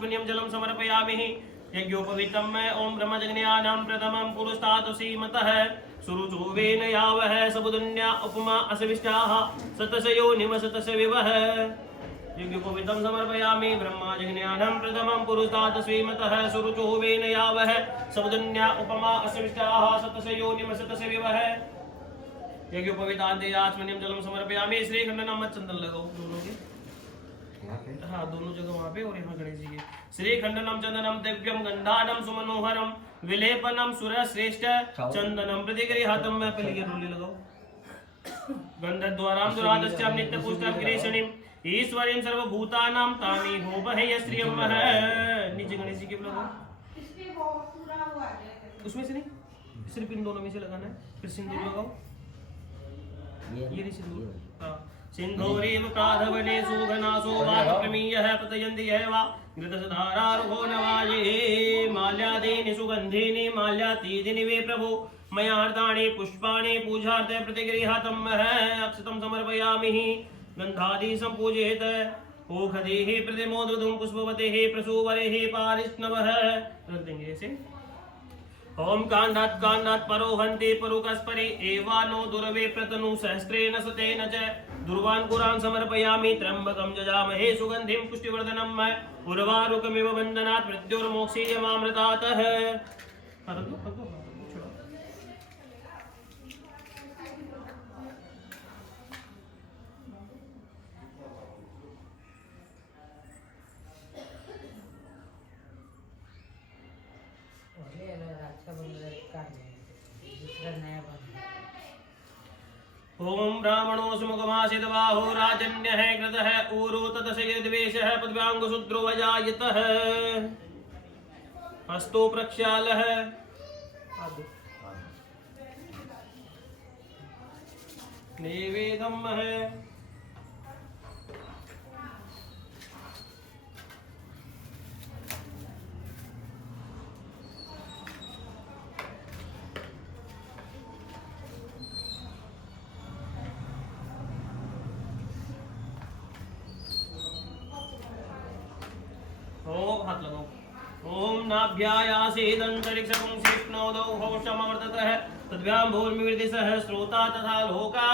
जलम समर्पयामि। यज्ञोपवीतम मैं ओम ब्रह्मजज्ञानं प्रथमं पुरुषात् सीमतः सुरुचोवेन यावः सबुदन्या उपमा असविष्टाः सतसयो निमसतस विवः। यज्ञोपवीतम समर्पयामि ब्रह्मजज्ञानं प्रथमं पुरुषात् सीमतः सुरुचोवेन यावः सबुदन्या उपमा असविष्टाः सतसयो निमसतस विवः। यज्ञोपवीतान्ते आचमनीयं जलम समर्पयामि। श्रीखंडनम मत चंदन लगाओ दोनों के, हाँ दोनों जगह वहाँ पे और यहाँ गणेश जी के। श्री खंडनम चंदनम दिव्यम गंधानम सुमनोहरम विलेपनम सुरश्रेष्ठ चंदनम प्रतिगृहातम। मैं पहले ये रोली लगाओ। गंधद्वाराम दुरादस्याम नित्य पुष्टम गिरीशनिम ईश्वरीम सर्वभूतानां तामी हो बहे श्रियम है। नीचे गणेश जी के लगाओ। उसमें से नहीं, सिर्फ इन दोनों में से लगाना है। फिर सिंदूर लगाओ। ये नहीं सिंदूर, हाँ सिंधूरीव प्राधवने सुगनासो वाक्प्रमीयः पतयन्ति एवा घृतसधारारुहो नवाये माल्यादीनि सुगन्धीनि माल्यातीदिनि वे प्रभो मयार्तानि पुष्पाणि पूजार्थे प्रतिगृहातं अक्षतं समर्पयामि। गन्धादि सम्पूजयेत ओषधेः प्रतिमोदुं पुष्पवतेः प्रसूवरेः पारिष्णवः। रख देंगे ऐसे। ओम कांडात परोहन्ति परुकस्परि एवानो दुर्वे प्रतनु सहस्रेण सतेन च दुर्वान् कुरान् समर्पयामि। त्र्यम्बकं जजामहे सुगन्धिं पुष्टिवर्धनम् उर्वारुकमिव बन्धनात् मृत्युर्मोक्षीयमामृतातः। ओम ब्राह्मणो सुमुखमासित बाहो राजन्यः कृतः ऊरो ततस्य द्वेषः पद्व्याङ्गुशूद्रो वजायतः हस्तो प्रक्षालः। नैवेद्यम् है। हाथ लगाओ। ओम नाभ्यायासीदंतरिक्षं शिष्णोदौ होषमवर्ततः तद्भ्यां भूर्मिर्दिशः श्रोता तथा लोका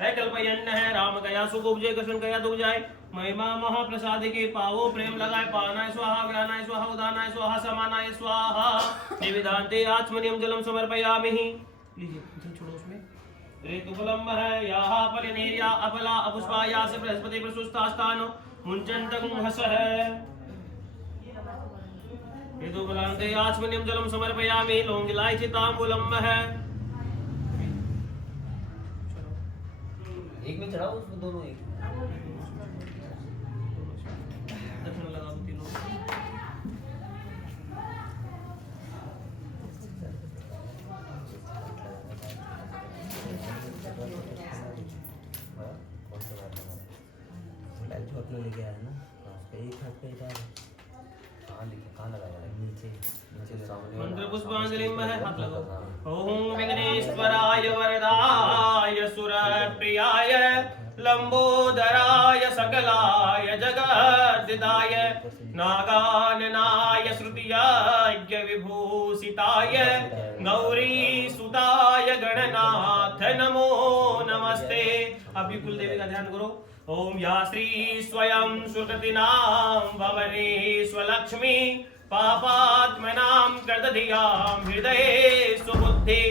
है कल्पयन्नः राम गया सुगुब्जे कृष्ण गया दुग्जाय महिमा महाप्रसाद के पावो प्रेम लगाए पानाय स्वाहा व्यानाय स्वाहा उदानाय स्वाहा समानाय स्वाहा। निवेदान्ते आचमनीयं जलम समर्पयामि। लीजिए जल छोड़ो उसमें। ऋतुफलम है याहा परिनेर्या अपला अपुष्पाया से बृहस्पति प्रसुस्तास्तानो मुंचन्तं हसः। ऋतुफलान्ते आचमनीयं जलम समर्पयामि। लौंगिलायचि ताम्बूलम है। एक में चढ़ाओ उसमें दोनों एक दक्षिण लगा दो तीनों। जो अपने लेके आया ना एक हाथ पे कहाँ लगाया है? नीचे मंत्र पुष्पांजलि में है। हाथ लगाओ। ओम विघ्नेश्वराय वरदाय सुरप्रियाय लंबोदराय सकलाय जगद्दिदाय नागाननाय श्रुतियज्ञ विभूषिताय गौरी सुताय गणनाथ नमो नमस्ते। अभी कुलदेवी का ध्यान करो। ओम या श्री स्वयं सुकृतिनां भवनेश्वलक्ष्मी पापात्मनां कर्दधियां हृदये सुबुद्धि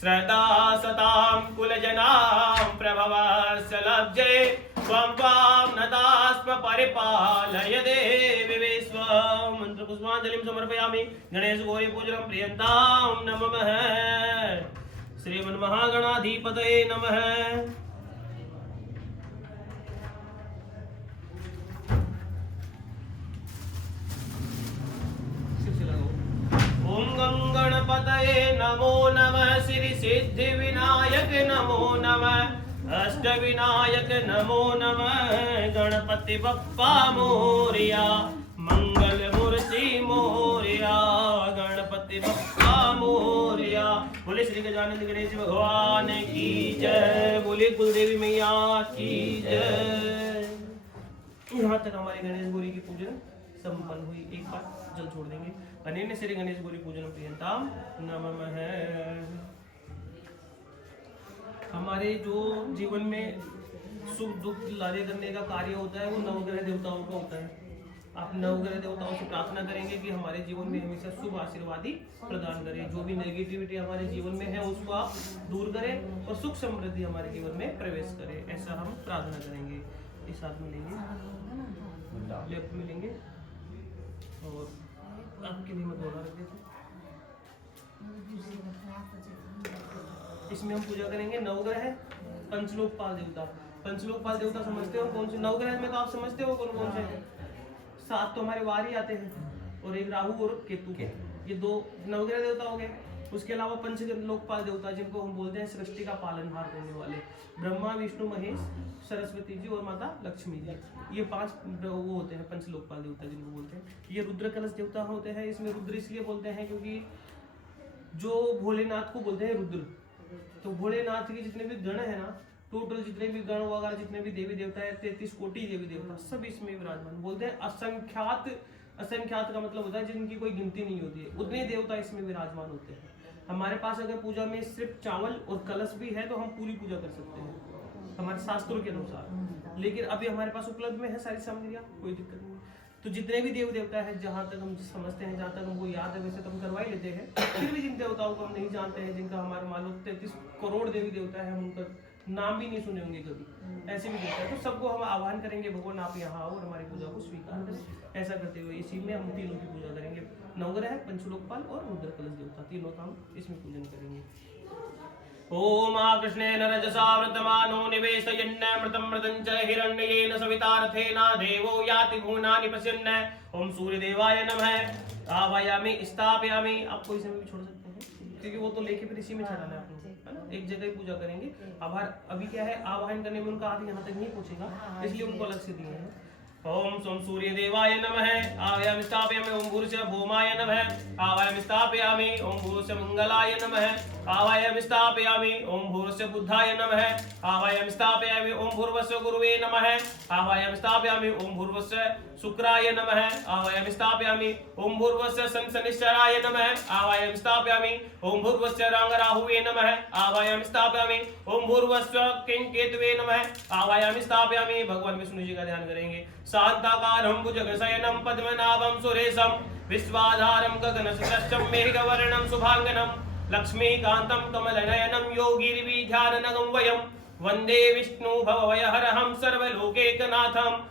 श्रद्धा सतां कुलजनां प्रभवस्य लब्जे त्वं त्वां नतास्म परिपालय देवी विश्वं। मंत्र पुष्पांजलिं समर्पयामि। गणेश गौरी पूजनं प्रियन्तां नमः। श्रीमन्महागणाधिपतये नमः। ओम गणपतये नमो नमः। श्री सिद्धि विनायक नमो नमः। अष्ट विनायक नमो नमः। गणपति बप्पा मोरिया मंगल मूर्ति मोरिया गणपति बप्पा मोरिया। बोले श्री गजानन गणेश भगवान की जय। बोले कुलदेवी मैया की जय। यहाँ तक हमारे गणेश गौरी की पूजन संपन्न हुई। एक बार जल छोड़ देंगे। अनेन श्री गणेश गौरी पूजन प्रियंताम नमः। हमारे जो जीवन में सुख दुख लाने करने का कार्य होता है वो नवग्रह देवताओं का होता है। आप नवग्रह देवताओं से प्रार्थना करेंगे कि हमारे जीवन में हमेशा शुभ आशीर्वाद ही प्रदान करें। जो भी नेगेटिविटी हमारे जीवन में है उसको आप दूर करें और सुख समृद्धि हमारे जीवन में प्रवेश करें, ऐसा हम प्रार्थना करेंगे। इस हाथ में लेंगे, लेफ्ट में लेंगे और आपके लिए मैं दोहरा रख देते। इसमें हम पूजा करेंगे नवग्रह पंचलोकपाल देवता। पंचलोकपाल देवता समझते हो कौन से? नवग्रह में तो आप समझते हो कौन कौन से? 7 तो हमारे वार ही आते हैं और एक राहु और केतु के, ये 2 नवग्रह देवता हो गए। उसके अलावा पंच लोकपाल देवता जिनको हम बोलते हैं सृष्टि का पालनहार करने वाले, ब्रह्मा विष्णु महेश सरस्वती जी और माता लक्ष्मी जी, ये 5 वो होते हैं पंच लोकपाल देवता जिनको बोलते हैं। ये रुद्र कलश देवता होते हैं। इसमें रुद्र इसलिए बोलते हैं क्योंकि जो भोलेनाथ को बोलते हैं रुद्र, तो भोलेनाथ के जितने भी गण है ना, टोटल जितने भी गण वगैरह जितने भी देवी देवता है 33 कोटि देवी देवता सब इसमें विराजमान। बोलते हैं असंख्यात, असंख्यात का मतलब होता है जिनकी कोई गिनती नहीं होती है, उतने देवता इसमें विराजमान होते हैं। हमारे पास अगर पूजा में सिर्फ चावल और कलश भी है तो हम पूरी पूजा कर सकते हैं हमारे शास्त्रों के अनुसार। लेकिन अभी हमारे पास उपलब्ध में है सारी सामग्रियाँ, कोई दिक्कत नहीं। तो जितने भी देव देवता है जहाँ तक हम समझते हैं, जहाँ तक हमको याद है वैसे तो हम करवा ही लेते हैं। फिर भी जिन देवताओं को हम नहीं जानते हैं, जिनका हमारे मालूम 33 करोड़ देवी देवता है, हम उनका नाम भी नहीं सुने होंगे कभी, ऐसे भी देवता है। तो सबको हम आह्वान करेंगे, भगवान आप यहाँ आओ और हमारी पूजा को स्वीकार करें। ऐसा करते हुए इसी में हम तीनों की पूजा करेंगे। नवग्रह, पंचलोकपाल और रुद्र कलश देवता, तीनों का हम इसमें पूजन करेंगे। ओम कृष्णेन रजसा व्रतमानो निवेशयन्नमृतं मृतं च हिरण्येन सवितार्थेन देवो याति भुवनानि पश्यन्। ओम सूर्यदेवाय नमः। आवायामि स्थापयामि। आप कोई समय भी छोड़ सकते हैं क्योंकि वो तो लेके फिर इसी में चढ़ाना है आपको, है ना। एक जगह ही पूजा करेंगे। अभी क्या है, आवाहन करने में उनका हाथ यहाँ तक नहीं पहुंचेगा, इसलिए उनको अलग से दिए हैं। ओम सोम सूर्य देवाय नमः। आवायामि स्थापयामि। ओम भूर्भुवः भौमाय नमः। आवायामि स्थापयामि। ओम भूर्भुवः मंगलाय नमः। आवायामि स्थापयामि। ओम भूर्भुवः बुद्धाय नमः। आवायामि स्थापयामि। ओम भूर्भुवः गुरुवे नमः। आवायामि स्थापयामि। ओम भूर्भुवः शुक्राय नमः। आवायामि स्थापयामि। ओम भूर्भुवः शनिश्चराय नमः। आवायामि स्थापयामि। ओम भूर्भुवः राहुवे नमः। आवायामि स्थापयामि। ओम भूर्भुवः केतवे नमः। आवायामि स्थापयामि। भगवान विष्णु जी का ध्यान करेंगे। शांताकारं भुजगशयनं पद्मनाभं सुरेशं विश्वाधारं गगनसदृशं मेघवर्णं शुभांगनं लक्ष्मीकान्तं कमलनयनं योगिर्विध्याननगं वयं वन्दे विष्णु भवभयहरं सर्वलोकैकनाथं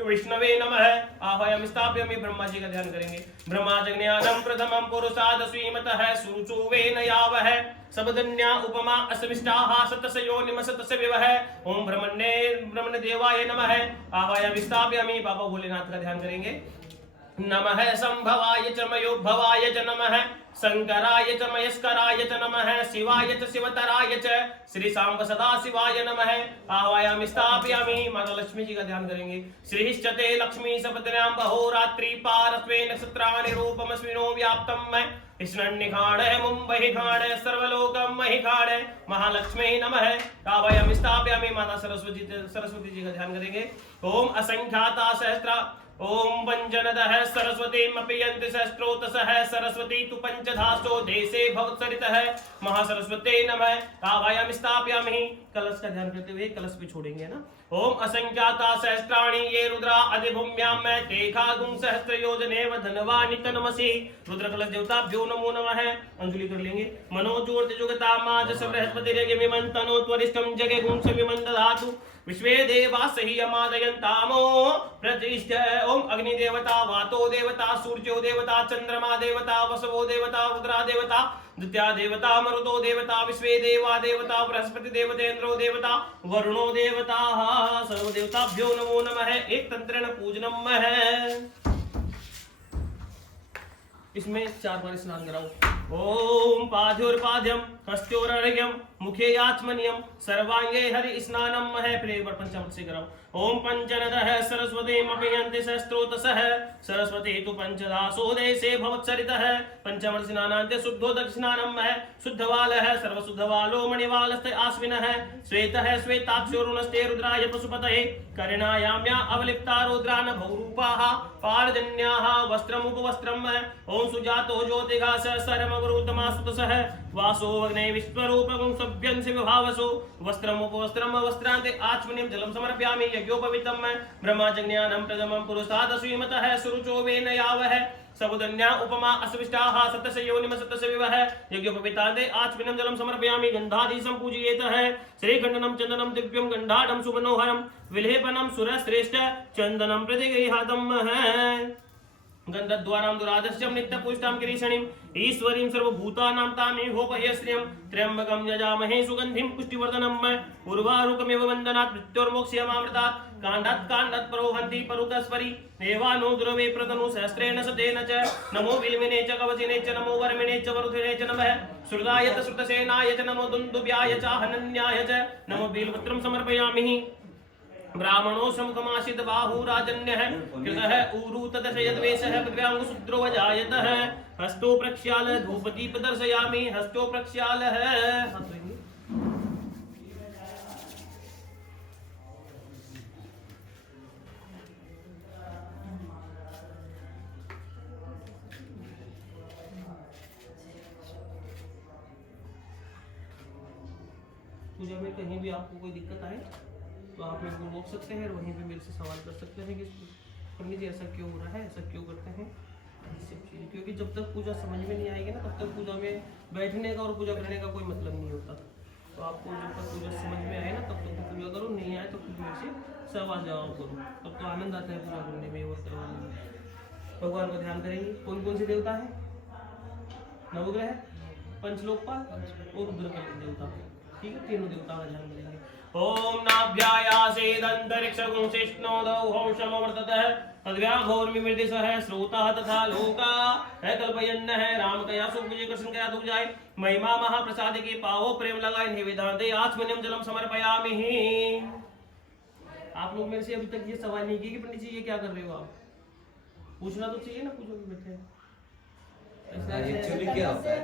विष्णवे नमः। आह्वयामि स्थापयामि। ब्रह्मा जी का ध्यान करेंगे। ब्रह्माजज्ञानं प्रथमं पुरुषाद श्रीमतः सुरुचुवेन यावः सबधन्या उपमा असमिष्टाः सतस्य योनिम सतस्य विवह। ओम ब्रह्मण्य देवाय नमः। आह्वयामि स्थापयामि। बाबा भोलेनाथ का ध्यान करेंगे। नमः संभवाय च मयोद्भवाय च नमः शंकराय च मयस्कराय च नमः शिवाय च शिवतराय च श्री सांब सदा शिवाय नमः। आह्वयामि स्थापयामि। माता लक्ष्मी जी का ध्यान करेंगे। श्रीश्चते लक्ष्मी सपत्न्यां बहोरात्रि पारस्वे नक्षत्राणि रूपमस्मिनो व्याप्तं मैं स्नन्निखाण मुंबई खाण सर्वलोकं महिखाण महालक्ष्मी नमः। आह्वयामि स्थापयामि। माता सरस्वती जी का ध्यान करेंगे। ओम असंख्याता सहस्रा। ओम पंचनदः सरस्वती मपयन्ति सहस्रोतसः सरस्वती तु पंचधासो देशे भवत्सरितः महासरस्वती नमः। आह्वयामि स्थापयामि। कलश का ध्यान करते हुए कलश पे छोड़ेंगे ना। ओम असंख्याता सहस्राणि ये रुद्रा अधिभूम्यां मैं तेखागुं सहस्र योजने धनवानि तन्मसि। रुद्र कलश देवताभ्यो नमो नमः। अंजलि कर लेंगे। मनोजूर्त जुगता माज बृहस्पतिरेगमिमं तनो त्वरिष्ठं जगे गुं समिमं दधातु विश्वे देवा सही अमादयन्तामो प्रतिष्ठ। ओम अग्नि देवता वातो देवता सूर्यो देवता चंद्रमा देवता वसवो देवता रुद्रा देवता द्वितीया देवता मरुतो देवता विश्वे देवा देवता बृहस्पति देवतेन्द्रो देवता वरुणो देवता सर्व देवताभ्यो नमो नमः। एक तंत्रेण पूजनम है। इसमें 4 बार स्नान कराओ। ओम पाद्योर्पाद्यम हस्त्योरर्घ्यम मुखे आचमनियम सर्वांगे हरि स्नानम है। फिर एक बार पंचामृत से कराओ। ओम पंचनदः सरस्वती मपयन्ति सहस्रोतसः सरस्वती तु पंचदासो देशे भवत्सरितः पंचामृत स्नानान्ते शुद्धोदक स्नानम है। शुद्धवालः सर्वशुद्धवालो मणिवालस्ते आश्विनः श्वेतः श्वेताक्षो रुणस्ते रुद्राय पशुपतये कर्णायाम्या अवलिप्ता रुद्रान भौरूपाः पारजन्याः वस्त्रमुपवस्त्रम् ओम सुजातो ज्योतिघास सरमवरुतमासुतसः वासो अग्ने विश्वरूपं सभ्यंसि विभावसो वस्त्रमुपवस्त्रं वस्त्रान्ते आचमनीं जलं समर्पयामि यज्ञोपवीतं ब्रह्माजज्ञानं प्रथमं पुरुषादश्रीमतः सुरुचो वेन यावः सबुदन्या उपमा अस्विष्टाः सतस्य योनिम सतस्य विवह यज्ञोपवीतान्ते आचमनीं जलं समर्पयामि गन्धादि सम्पूजयेतः श्रीखण्डनं चन्दनं दिव्यं गन्धाढं सुमनोहरं विलेपनं सुरश्रेष्ठ चन्दनं प्रतिगृहातं गन्धद्वारां दुरादस्यं नित्यपुष्टां किरीशणीं ईश्वरीं सर्वभूतानां तामेहोपयश्रियं त्र्यम्बकं यजामहे सुगन्धिं पुष्टिवर्धनं उर्वारुकमिव वन्दनात् मृत्योर्मोक्ष्यमामृतात् काण्डात् परोहन्ति परुतस्वरी देवानो द्रवे प्रतनु सहस्रेण सतेन च नमो विल्मिने च कवचिने च नमो वर्मिणे च वरुधिने च नमः श्रुताय च श्रुतसेनाय च नमो दुन्दुभ्याय च हनन्याय च नमो बिल्वपत्रं समर्पयामि ब्राह्मणो समुखमाशित बाहुराजन्यः कृतः ऊरु तदशयद्वेषः पृथ्व्याङ्गु शूद्रो वजायतः हस्तो प्रक्षाल धूपदीप दर्शयामि हस्तो प्रक्षालः पूजा में कहीं भी आपको कोई दिक्कत आए तो आप मेरे को रोक सकते हैं और वहीं पे मेरे से सवाल कर सकते हैं कि पंडित जी ऐसा क्यों हो रहा है, ऐसा क्यों करते हैं, क्योंकि जब तक पूजा समझ में नहीं आएगी ना तब तक पूजा में बैठने का और पूजा करने का कोई मतलब नहीं होता। तो आपको जब तक पूजा समझ में आए ना तब तक पूजा करो, नहीं आए तो फिर मेरे से सवाल जवाब करो, तब तो आनंद आता है पूजा करने में और करवाने में। भगवान का ध्यान करेंगे। कौन कौन से देवता है? नवग्रह, पंचलोकपाल और रुद्रकाली देवता, ठीक है, तीनों देवता का ध्यान करेंगे। ओम नाभ्यायासेदन्तरिक्षगुं शिष्णोदौहंशमवर्ततः तद्व्याघोर्मिमृदिशः श्रोतः तथा लोका है कल्पयन्नः रामकया सुपूज्य कृष्ण कया दूजाय महिमा महाप्रसाद के पावो प्रेम लगाए निवेदान्ते आचमनीयं जलं समर्पयामि। आप लोग मेरे से अभी तक ये सवाल नहीं किए कि पंडित जी ये क्या कर रहे हो आप? पूछना तो चाहिए ना, पूछो भी बैठे एक्चुअली क्या होता है,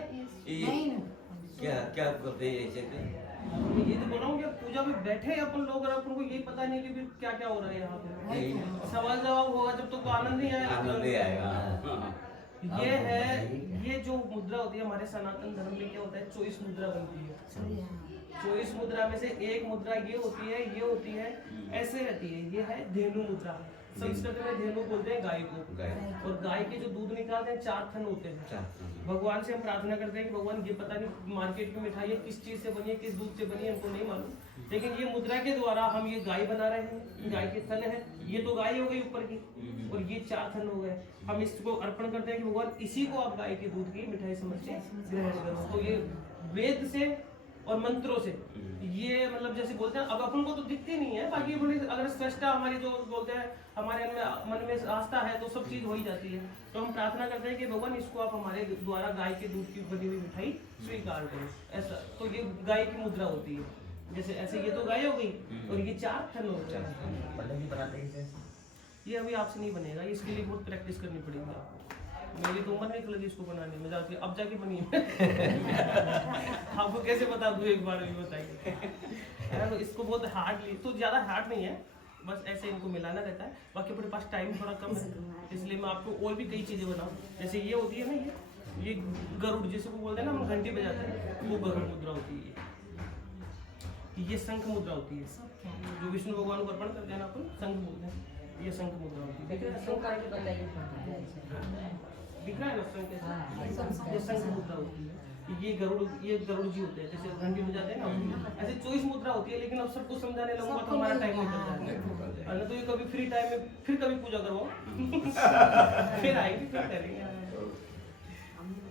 क्या करते हैं? ये तो बोल रहा हूँ कि पूजा में बैठे अपन लोग और अपन को ये पता नहीं कि फिर क्या क्या हो रहा है यहाँ पे। सवाल जवाब होगा जब तक तो आनंद नहीं आएगा। आनंद नहीं आएगा। ये है, ये जो मुद्रा होती है हमारे सनातन धर्म में क्या होता है, 24 मुद्रा बनती है। 24 मुद्रा में से एक मुद्रा ये होती है ऐसे रहती है, ये है धेनु मुद्रा। संस्कृत में धेनु बोलते हैं गाय को, और गाय के जो दूध निकालते हैं 4 थन होते हैं। भगवान से हम प्रार्थना करते हैं कि भगवान ये पता नहीं मार्केट की मिठाई किस चीज से बनी है, किस दूध से बनी है, हमको नहीं मालूम, लेकिन ये मुद्रा के द्वारा हम ये गाय बना रहे हैं। गाय के थन है, ये तो गाय हो गई ऊपर की, और ये 4 थन हो गए। हम इसको अर्पण करते हैं कि भगवान इसी को आप गाय के दूध की मिठाई समझ के ग्रहण करो। तो ये वेद से और मंत्रों से ये मतलब जैसे बोलते हैं, अब अपन को तो दिखती नहीं है, बाकी अगर स्पष्टता हमारी जो बोलते हैं हमारे मन में आस्था है तो सब चीज हो ही जाती है। तो हम प्रार्थना करते हैं कि भगवान इसको आप हमारे द्वारा गाय के दूध की बनी हुई मिठाई स्वीकार करो, ऐसा। तो ये गाय की मुद्रा होती है, जैसे ऐसे ये तो गाय हो गई और ये 4 थन हो गए। ये अभी आपसे नहीं बनेगा, इसके लिए बहुत प्रैक्टिस करनी पड़ेगी आपको। मेरी तो उम्र नहीं लगी इसको बनाने में, जाके अब जाके बनी आपको कैसे बता दूं, एक बार भी बताइए। तो इसको बहुत हार्डली, तो ज़्यादा हार्ड नहीं है, बस ऐसे इनको मिलाना रहता है। बाकी अपने पास टाइम थोड़ा कम है, इसलिए मैं आपको और भी कई चीज़ें बनाऊँ। जैसे ये होती है ना, ये गरुड़ जिसे को बोलते हैं ना, हम घंटी बजाते हैं, वो गरुड़ मुद्रा होती है। ये शंख मुद्रा होती है, जो विष्णु भगवान को अर्पण करते हैं ना अपन, शंख बोलते हैं। ये शंख मुद्रा होती है, दिख रहा है ना शंख, ये शंख मुद्रा होती है। ये गरुड़ जी होते हैं, जैसे घंटी बजाते हैं ना, ऐसे 24 मुद्रा होती है। लेकिन अब सबको समझाने लगूंगा तो हमारा टाइम निकल जाएगा, तो ये कभी फ्री टाइम में फिर कभी पूजा करवाओ फिर आएगी, फिर करेंगे,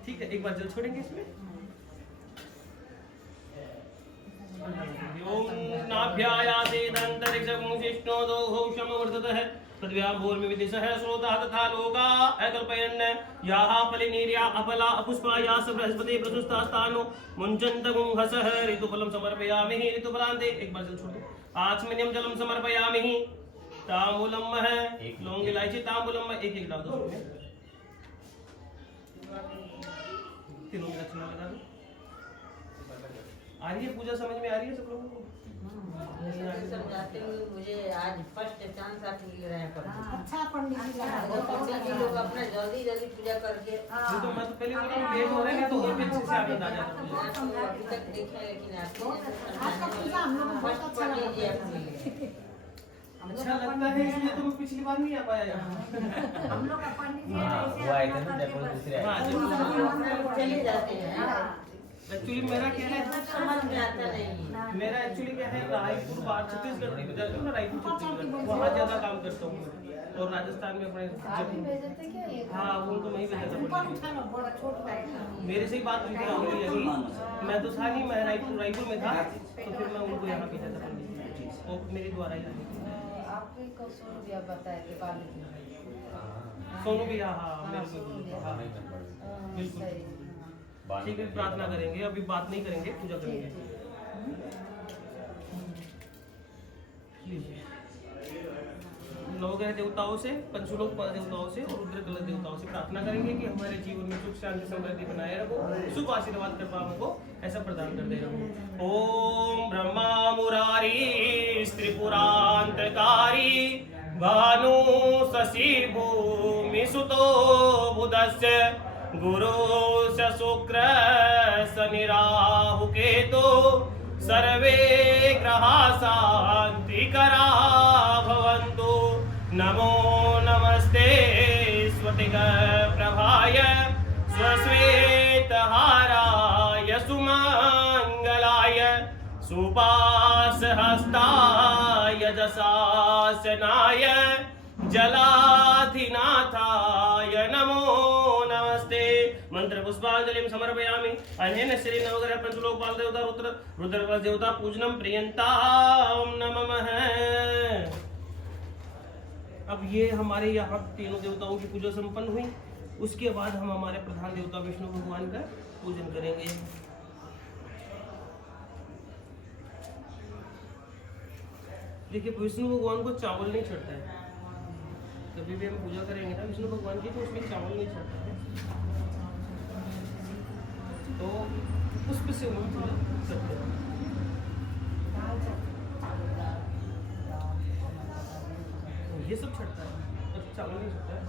ठीक है। एक बार जल छोड़ेंगे इसमें। ओम नाभ्यायासेदन्तरिक्षगुं शिष्णोदौहंशमवर्ततः तद्व्याघोर्मिमृदिशः श्रोतः तथा लोका अकल्पयन् याः फलिनीर्या अफला अपुष्पायास बृहस्पति प्रसुस्तास्तानो मुञ्चन्तगुं हसः ऋतुफलं समर्पयामि ऋतुफलान्ते। एक बार जल छोड़ दो। आचमनीयं जलं समर्पयामि। ताम्बूलम है, लौंग इलायची ताम्बूलम में एक डाल दो, तीनों में दक्षिणा लगा दो। आ रही है पूजा, समझ में आ रही है सब लोगों को? समझाते हुए मुझे आज फर्स्ट चांस आप मिल रहे हैं पर अच्छा पंडित जी लगा वो पंडित जी लोग अपना जल्दी जल्दी पूजा करके ये तो मैं तो पहले बोला लेट हो रहा है तो और भी अच्छे से आनंद आ जाता है। मैं तो अभी तक देखे लेकिन आपके आपका पूजा हम लोग को बहुत फर्स्ट अच्छा पंडित जी लगा। आप मिले अच्छा लगता है इसलिए तो मैं पिछली बार नहीं आ पाया यहाँ। हम लोग का पंडित जी हाँ ऐसे वो आए थे अपना ना करके जयपुर बस- दूसरे आए हाँ, थे। जब चले जाते हैं एक्चुअली मेरा क्या है, समझ में आता नहीं मेरा एक्चुअली क्या है, रायपुर बाहर छत्तीसगढ़ जाता हूँ ना, रायपुर छत्तीसगढ़ वहाँ ज्यादा काम करता हूँ मैं। और राजस्थान में अपने हाँ उनको मैं ही भेजा ऊपर था। उठा लो, बड़ा छोटा है। मेरे से ही बात हुई थी राहुल जी की। मैं तो था नहीं, मैं रायपुर में था, तो फिर मैं उनको यहाँ भेजा था पंडित जी, वो मेरे द्वारा ही आई थी। आपके को सुन दिया बताया कि बालिक हाँ, सोनू भी हाँ मेरे को सोनू भी, हाँ नहीं कर पड़ी। बिल्कुल। सही बाद ठीक है, में प्रार्थना करेंगे, अभी बात नहीं करेंगे, पूजा करेंगे। लीजिए। नवग्रह देवताओं से, पंचलोक देवताओं से और रुद्र कलश देवताओं से प्रार्थना करेंगे कि हमारे जीवन में सुख शांति समृद्धि बनाए रखो, शुभ आशीर्वाद कृपा हमको ऐसा प्रदान करते रहो। ओम ब्रह्मा मुरारी त्रिपुरांतकारी भानु शशि भूमि सुतो बुधस्य गुरु शुक्र शनि राहु केतु सर्वे ग्रहा शांतिकरा भवन्तु। नमो नमस्ते स्वस्तिक प्रभाय स्वश्वेतहाराय सुमंगलाय सुपासहस्ताय जशासनाय जलाधिनाथाय नमो नमस्ते। मंत्र पुष्पांजलिं समर्पयामि। अनेन श्री नवग्रह पंचलोकपाल देवता रुद्र देवता पूजनम प्रियंतां नमः। अब ये हमारे यहाँ तीनों देवताओं की पूजा संपन्न हुई। उसके बाद हम हमारे प्रधान देवता विष्णु भगवान का पूजन करेंगे। देखिए विष्णु भगवान को चावल नहीं चढ़ता है। कभी भी हम पूजा करेंगे ना विष्णु भगवान की, तो उसमें चावल नहीं चढ़ता है, तो पुष्प से हम पूजा करते हैं। ये सब चढ़ता है, बस चावल नहीं चढ़ता है।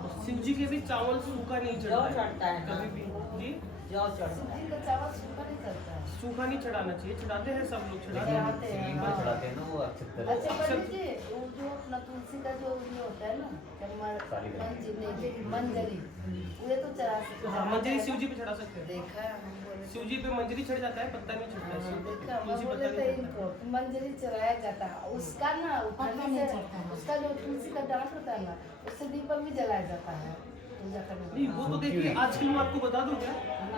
और शिव जी के भी चावल सूखा नहीं जौ चढ़ता चढ़ता है। कभी भी जी। जौ चढ़ता है का चावल सूखा नहीं करता है। सूखा नहीं चढ़ाना चाहिए, चढ़ाते हैं सब लोग चढ़ाते चढ़ाते हैं। हैं। शिवलिंग पर चढ़ाते हैं ना वो अक्षत अच्छा अच्छा। पंडित जी, वो जो अपना तुलसी का जो ये होता है ना काली गंज। मंजरी ये तो चढ़ा सकते हाँ मंजरी शिव जी पे चढ़ा सकते हैं। देखा है हम बोले शिव जी पे मंजरी चढ़ जाता है, पत्ता नहीं चढ़ता है। देखा हम तुलसी बोले पत्ता तो नहीं चढ़ता इनको मंजरी चढ़ाया जाता है उसका ना पत्ता उठाने नहीं से चढ़ता है। उसका जो तुलसी का डांट होता है ना उससे दीपक भी जलाया जाता है पूजा करने नहीं वो तो देखिए आजकल मैं आपको बता दूं क्या,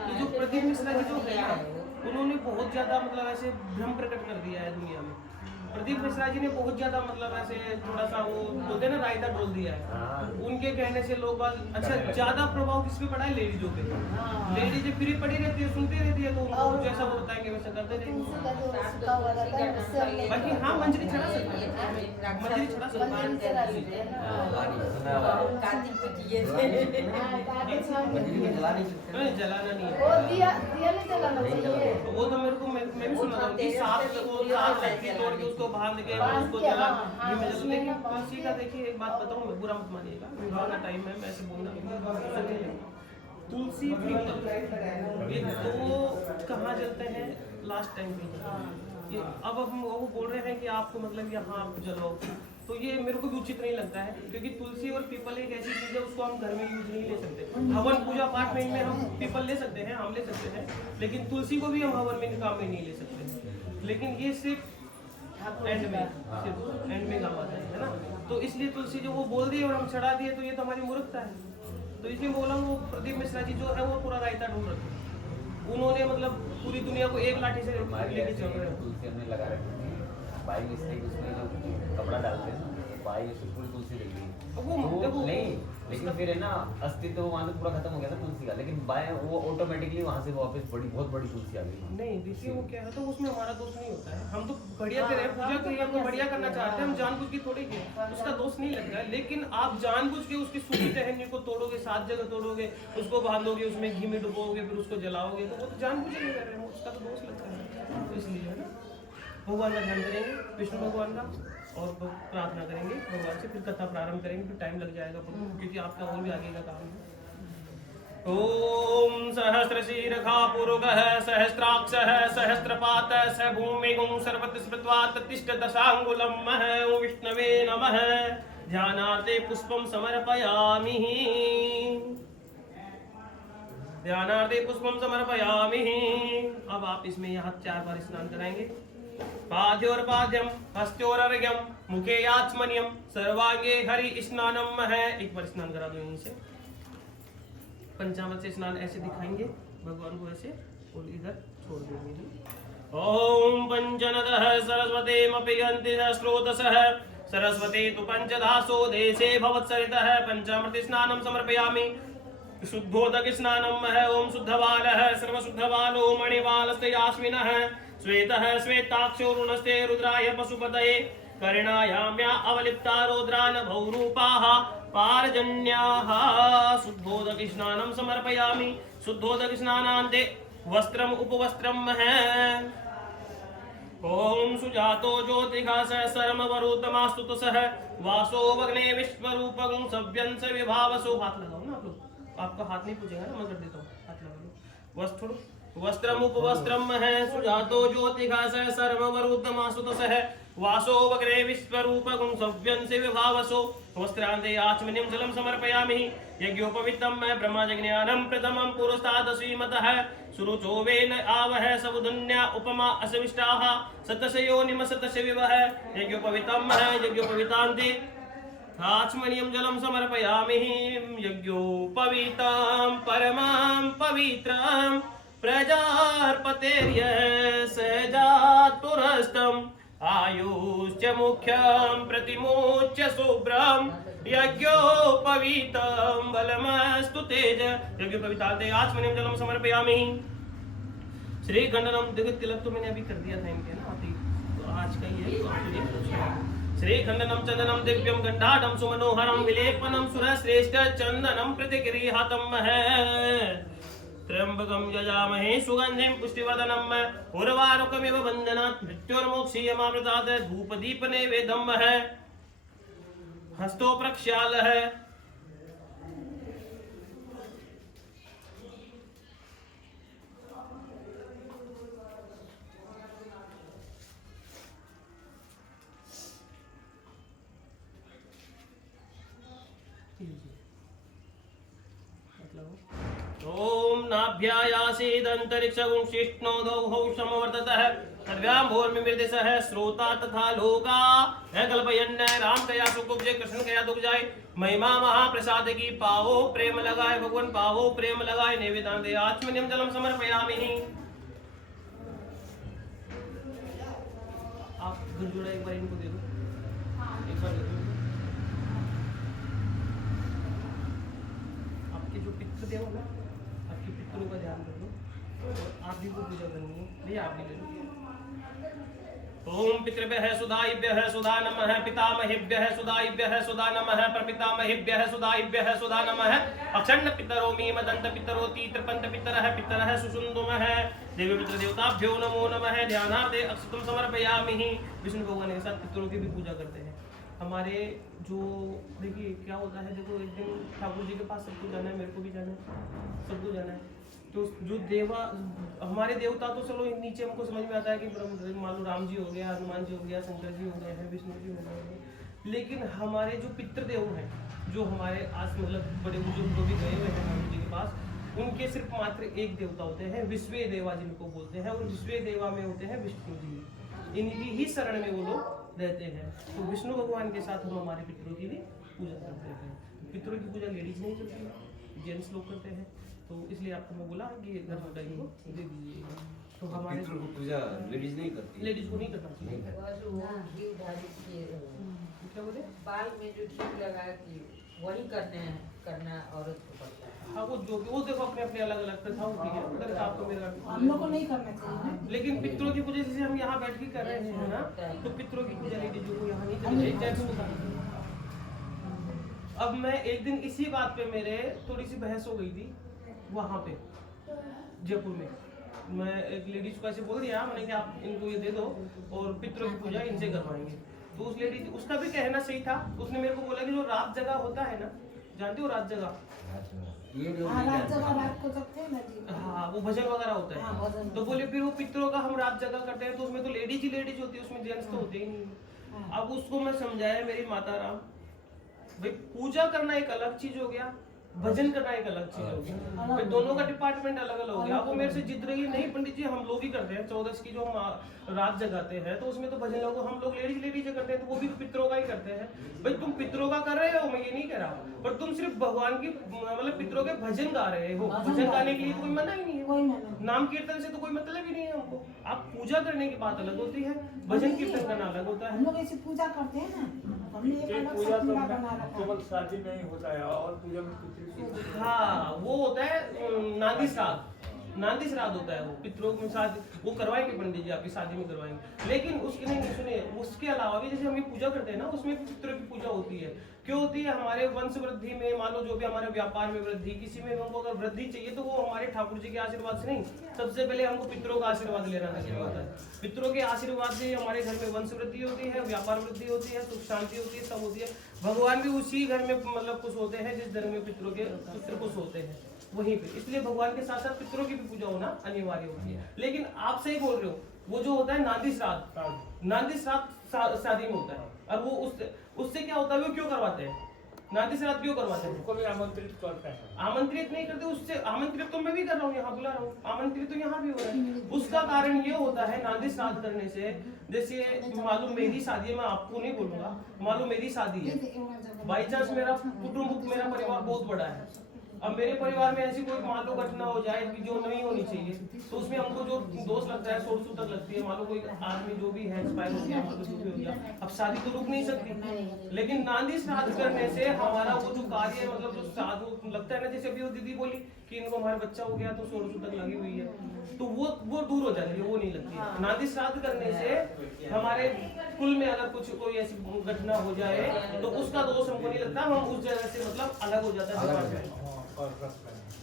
ये जो प्रदीप मिश्रा जी जो है ना, उन्होंने बहुत ज्यादा मतलब ऐसे भ्रम प्रकट कर दिया है दुनिया में। प्रदीप मिश्रा जी ने बहुत ज्यादा मतलब ऐसे थोड़ा सा वो बोलते हैं ना रायता बोल दिया है। हाँ। उनके कहने से लोग अच्छा ज्यादा प्रभाव किस पे पड़ा है, लेडीजों पे। लेडीज फ्री पड़ी रहती है, सुनती रहती है, तो उनको जैसा वो बताएंगे वैसा करते तुलसी रहेंगे। का जो सूखा हुआ रहता है उससे हम लोग बाकी हाँ मंजरी चढ़ा सकते हैं, मंजरी चढ़ा सकते मंजरी चढ़ा लेते हैं हाँ, ना वाणी, सुना हुआ है। कार्तिक को दिए थे हाँ, काटे छान मंजरी को जला नहीं सकते। हैं। जलाना नहीं वो है, दिया दिया नहीं जलाना चाहिए वो तो मेरे को मैं भी सुना था कि सात लकड़ी तोड़ के उसको बांध के उसको के, जला। हाँ, ये मैं जला- उसमें लेकिन ना बांध तुलसी के- का देखिए एक बात बताऊं मैं, बुरा मत मानिएगा, विवाह का टाइम है, मैं ऐसे बोलना तुलसी पीपल ये दो कहाँ जलते हैं लास्ट टाइम पे। ये अब हम वो बोल रहे हैं कि आपको मतलब यहाँ आप जलाओ, तो ये मेरे को भी उचित नहीं लगता है, क्योंकि तुलसी और पीपल एक ऐसी चीज है उसको हम घर में यूज नहीं ले सकते। हवन पूजा पाठ में इनमें हम पीपल ले सकते हैं, हम ले सकते हैं, लेकिन तुलसी को भी हम हवन में काम में नहीं ले सकते। लेकिन ये सिर्फ एंड में, सिर्फ एंड में काम आता है ना। तो इसलिए तुलसी जो वो बोल दी और हम चढ़ा दिए, तो ये तो हमारी मूर्खता है। तो इसलिए बोला वो प्रदीप मिश्रा जी जो है वो पूरा रायता ढूंढ रखे। उन्होंने मतलब पूरी दुनिया को एक लाठी से हमारे लेके ऐसे चल रहे हैं। तुलसी हमने लगा रखी थी, बाई मिस्टेक उसमें जो कपड़ा डालते हैं ना, बाई उसमें पूरी तुलसी लगी है। वो तो देखो नहीं, लेकिन फिर है ना अस्तित्व वहाँ से पूरा खत्म हो गया था तुलसी का, लेकिन बाय वो ऑटोमेटिकली वहाँ से वापस बहुत बड़ी तुलसी आ गई। नहीं देखिए वो क्या है, तो उसमें हमारा दोष नहीं होता है। हम तो बढ़िया करे पूजा करिए, हम तो बढ़िया करना चाहते हैं, हम जानबूझ के थोड़ी के उसका दोष नहीं लगता है। लेकिन आप जानबूझ के उसकी सूखी टहनी को तोड़ोगे, 7 जगह तोड़ोगे, उसको बांधोगे, उसमें घी में डुबोगे, फिर उसको जलाओगे, तो वो तो जानबूझ के कर रहे हैं, उसका तो दोष लगता है। तो इसलिए है ना, भगवान का ध्यान करेंगे, विष्णु भगवान का, और प्रार्थना करेंगे भगवान से, फिर कथा प्रारंभ करेंगे, फिर टाइम लग जाएगा क्योंकि आपका और भी आगे का काम है। ओम सहस्रशीरखा पुरुगः सहस्राक्षः सहस्रपातः स भूमिगुं सर्वत्र स्मृत्वा तत्तिष्ठ दशांगुलं ओम विष्णवे नमः। ध्यानार्थे पुष्पं समर्पयामि, ध्यानार्थे पुष्पं समर्पयामि। अब आप इसमें यहाँ 4 बार स्नान कराएंगे। पाद्योर्पाद्यम हस्त्योरर्घ्यम मुखे याचमनियम सर्वांगे हरि स्नानम है। एक बार स्नान करा दो यहीं से। पंचामृत से स्नान ऐसे दिखाएंगे भगवान को ऐसे, और इधर छोड़ देंगे। ओम पंचनदः सरस्वतीमपियन्ति स्रोतसः सरस्वती तु पंचदासो देशे भवत्सरितः। पंचामृत स्नानं समर्पयामि। शुद्धोदक स्नानं है। ओम शुद्धबालः सर्वशुद्धबालो मणिबालस्ते यास्मिनः श्वेतः श्वेताक्षो रुणस्ते रुद्राय पशुपतये कर्णायाम्या अवलिप्ता रौद्रान भौरूपाः पारजन्याः। शुद्धोदक स्नानं समर्पयामि। शुद्धोदक स्नानान्ते वस्त्रम उपवस्त्रम है। ओम सुजातो ज्योतिघास सर्ववरुतमास्तुतसः वासो वग्ने विश्वरूपगुं सव्यंस विभावसो। हाथ लगाओ ना आप लोग, आपका हाथ नहीं पूछेगा ना, मैं कर देता हूँ, हाथ लगा लो। वस्त्र वस्त्रम उपवस्त्रम है। सुजातो ज्योतिघास सर्ववरुतमास्तुतसः वासो वग्रे विश्वरूपगुं सव्यंस विभावसो। वस्त्रान्ते आचमनीं जलं समर्पयामि। यज्ञोपवीतं मैं ब्रह्मज्ञानं प्रथमं पुरस्तात् श्रीमतः सुरुचो वेन आवह सबुधन्या उपमा असविष्टाः सतशयो निम सतश विवह। यज्ञोपवीतं है। यज्ञोपवीतान्ते आचमनीं जलं समर्पयामि। यज्ञोपवीतं परमं पवित्रं प्रजार्पतेर्य सजातुरस्तम् आयुश्च मुख्यं प्रतिमुच्य शुभ्रं यज्ञोपवीतं बलमस्तु तेज। यज्ञोपवीतान्ते आचमनीं जलं समर्पयामि। श्री खंडनम देखो, तिलक तो मैंने अभी कर दिया था इनके ना, तो आज का ही है तो आप ये श्री खंडनम चंदनम दिव्यम गंधाढं सुमनोहरं विलेपनं सुरश्रेष्ठ चंदनं प्रतिगृहातं है। त्र्यंबकं यजामहे सुगंधिं पुष्टिवर्धनम् उर्वारुकमिव बन्धनात् मृत्योर्मोक्षीयमामृतात् धूपदीप नैवेद्यं है। हस्तो प्रक्षालः ओम नाभ्यायासीदन्तरिक्षगुं शिष्णोदौ समवर्ततः तद्व्याम्भोर्मिमृदिशः श्रोता तथा लोका है कल्पयन् राम कया सुख उपजे कृष्ण कया दुख जाए। महिमा महाप्रसाद की पावो प्रेम लगाए भगवान पावो प्रेम लगाए। नैवेद्यान्ते आचमनीं जलं समर्पयामि। आप गुंजुड़ा एक बार इनको दे दो, एक बार दे दो। आपके जो पितृ देव है, आपके पितरों का ध्यान रखो और आप भी को पूजा करनी है। भैया आप भी ले लो। ओम पितृभ्यः सुधाइभ्यः सुधा नमः। पितामहेभ्यः सुधाइभ्यः सुधा नमः। प्रपितामहेभ्यः सुधाइभ्यः सुधा नमः। अक्षण्ण पितरो मीमदन्त पितरो तीत्रपन्त पितरः पितरः सुषुन्दुमः। देवी पितृ देवताभ्यो नमो नमः। ध्यानार्थे अक्षतम समर्पयामि। विष्णु भगवान के साथ पितरों की भी पूजा करते हैं। हमारे जो देखिए क्या होता है, देखो एक दिन ठाकुर जी के पास सबको जाना है, मेरे को भी जाना है, सबको जाना है। तो जो देवा हमारे देवता तो चलो नीचे हमको समझ में आता है कि मान लो राम जी हो गया, हनुमान जी हो गया, शंकर जी हो गए हैं, विष्णु जी हो गए हैं, लेकिन हमारे जो पितृदेव हैं, जो हमारे आज मतलब बड़े बुजुर्ग भी गए हुए हैं ठाकुर जी के पास, उनके सिर्फ मात्र एक देवता होते हैं, विश्वे देवा जिनको बोलते हैं, और विश्वे देवा में होते हैं विष्णु जी। इनकी ही शरण में वो लोग रहते हैं। तो विष्णु भगवान के साथ हम हमारे पितरों की भी पूजा करते हैं। पितरों की पूजा लेडीज नहीं करती है, जेंट्स लोग करते हैं। तो इसलिए आपको मैं बोला कि घर छोटा इनको दे दीजिए। तो हमारे पितरों को पूजा लेडीज नहीं करती, लेडीज को नहीं करना चाहिए। क्या बोले? बाल में जो घी लगा कि वही करना औरत को पड़ता है। हाँ वो देखो अपने अपने अलग अलग प्रथाओं की है, अगर आपको मेरा हम लोग को नहीं करना चाहिए। लेकिन पितरों की पूजा जैसे हम यहाँ बैठ के कर रहे हैं ना, तो पितरों की पूजा लेडीजों को यहाँ नहीं करनी चाहिए, जेंट्स को करनी चाहिए। अब मैं एक दिन इसी बात पे मेरे थोड़ी सी बहस हो गई थी वहाँ पे जयपुर में। मैं एक लेडीज को ऐसे बोल दिया मैंने कि आप इनको ये दे दो और पितरों की पूजा इनसे करवाएंगे। तो उस लेडी उसका भी कहना सही था। उसने मेरे को बोला कि जो रात जगह होता है ना, जानते हो रात जगह? रात जगह रात को करते हैं ना जी। हाँ, वो भजन वगैरह होता है। हाँ, भजन। तो बोले फिर वो पितरों का हम रात जगह करते हैं तो उसमें तो लेडीज ही लेडीज होती है, उसमें जेंट्स तो होते ही नहीं। अब उसको मैं समझाया मेरी माता राम, भाई पूजा करना एक अलग चीज हो गया, भजन करना एक अलग चीज हो गया। भाई दोनों का डिपार्टमेंट अलग अलग हो गया। अब वो मेरे से जिद रही नहीं पंडित जी हम लोग ही करते हैं 14 की जो हम रात जगाते हैं तो उसमें तो भजन लोग हम लोग लेडीज करते हैं तो वो भी पितरों का ही करते हैं। भाई तुम पितरों का कर रहे हो, मैं ये नहीं कह रहा, पर तुम सिर्फ भगवान की मतलब पितरों के भजन गा रहे हो। भजन गाने के लिए कोई मना ही नहीं कोई है, मना नहीं। नाम कीर्तन से तो कोई मतलब ही नहीं है हमको। आप पूजा करने की बात अलग होती है, भजन कीर्तन करना अलग होता है। हम लोग ऐसे पूजा करते हैं ना, हमने एक अलग पूजा सा तो पूरा बना रखा केवल है। शादी में ही होता है और पूजा में कुछ हाँ, वो होता है नांदी श्राद्ध। नांदी श्राद्ध होता है वो पितरों में शादी वो करवाएंगे पंडित जी आपकी शादी में करवाएंगे। लेकिन उसके नहीं सुनिए, उसके अलावा भी जैसे हम ये पूजा करते हैं ना उसमें पितरों की पूजा होती है। क्यों होती है? हमारे वंश वृद्धि में, मान लो जो भी हमारे व्यापार में वृद्धि, किसी में हमको अगर वृद्धि चाहिए तो वो हमारे ठाकुर जी के आशीर्वाद से नहीं, सबसे पहले हमको पितरों का आशीर्वाद लेना जरूरी होता है। पितरों के आशीर्वाद से हमारे घर में वंश वृद्धि होती है, व्यापार वृद्धि होती है, सुख शांति होती है, सब होती है। भगवान भी उसी घर में मतलब खुश होते हैं जिस घर में पितरों के पितृ खुश होते हैं वहीं पे। इसलिए भगवान के साथ साथ पितरों की भी पूजा होना अनिवार्य होती है। लेकिन आप सही बोल रहे हो, वो जो होता है नांदी श्राद्ध, नांदी श्राद्ध शादी में होता है। और वो उससे क्या होता है, वो क्यों करवाते हैं नांदी श्राद्ध, क्यों करवाते हैं? उनको भी आमंत्रित करते हैं। आमंत्रित नहीं करते, उससे आमंत्रित तो मैं भी कर रहा हूँ, यहाँ बुला रहा हूँ, आमंत्रित तो यहाँ भी हो रहा है। उसका कारण ये होता है नांदी श्राद्ध करने से, जैसे मालूम मेरी शादी है, मैं आपको नहीं बोलूंगा, मालूम मेरी शादी है, बाई चांस मेरा कुटुंब मेरा परिवार बहुत बड़ा है। अब मेरे परिवार में ऐसी कोई मान लो घटना हो जाए कि जो नहीं होनी चाहिए तो उसमें हमको जो दोष लगता है, सोच तक लगती है। मान लो कोई आदमी जो भी है एक्सपायर हो गया, मतलब जो भी हो गया, अब शादी तो रुक नहीं सकती। लेकिन नांदी श्राद्ध करने से हमारा वो जो कार्य है, मतलब जो श्राद्ध लगता है ना, जैसे अभी वो दीदी बोली कि इनको हमारा बच्चा हो गया तो सोच तक लगी हुई है, तो वो दूर हो जाती है, वो नहीं लगती है। नांदी श्राद्ध करने से हमारे कुल में अगर कुछ कोई ऐसी घटना हो जाए तो उसका दोष हमको नहीं लगता, हम उस जगह से मतलब अलग हो जाता है,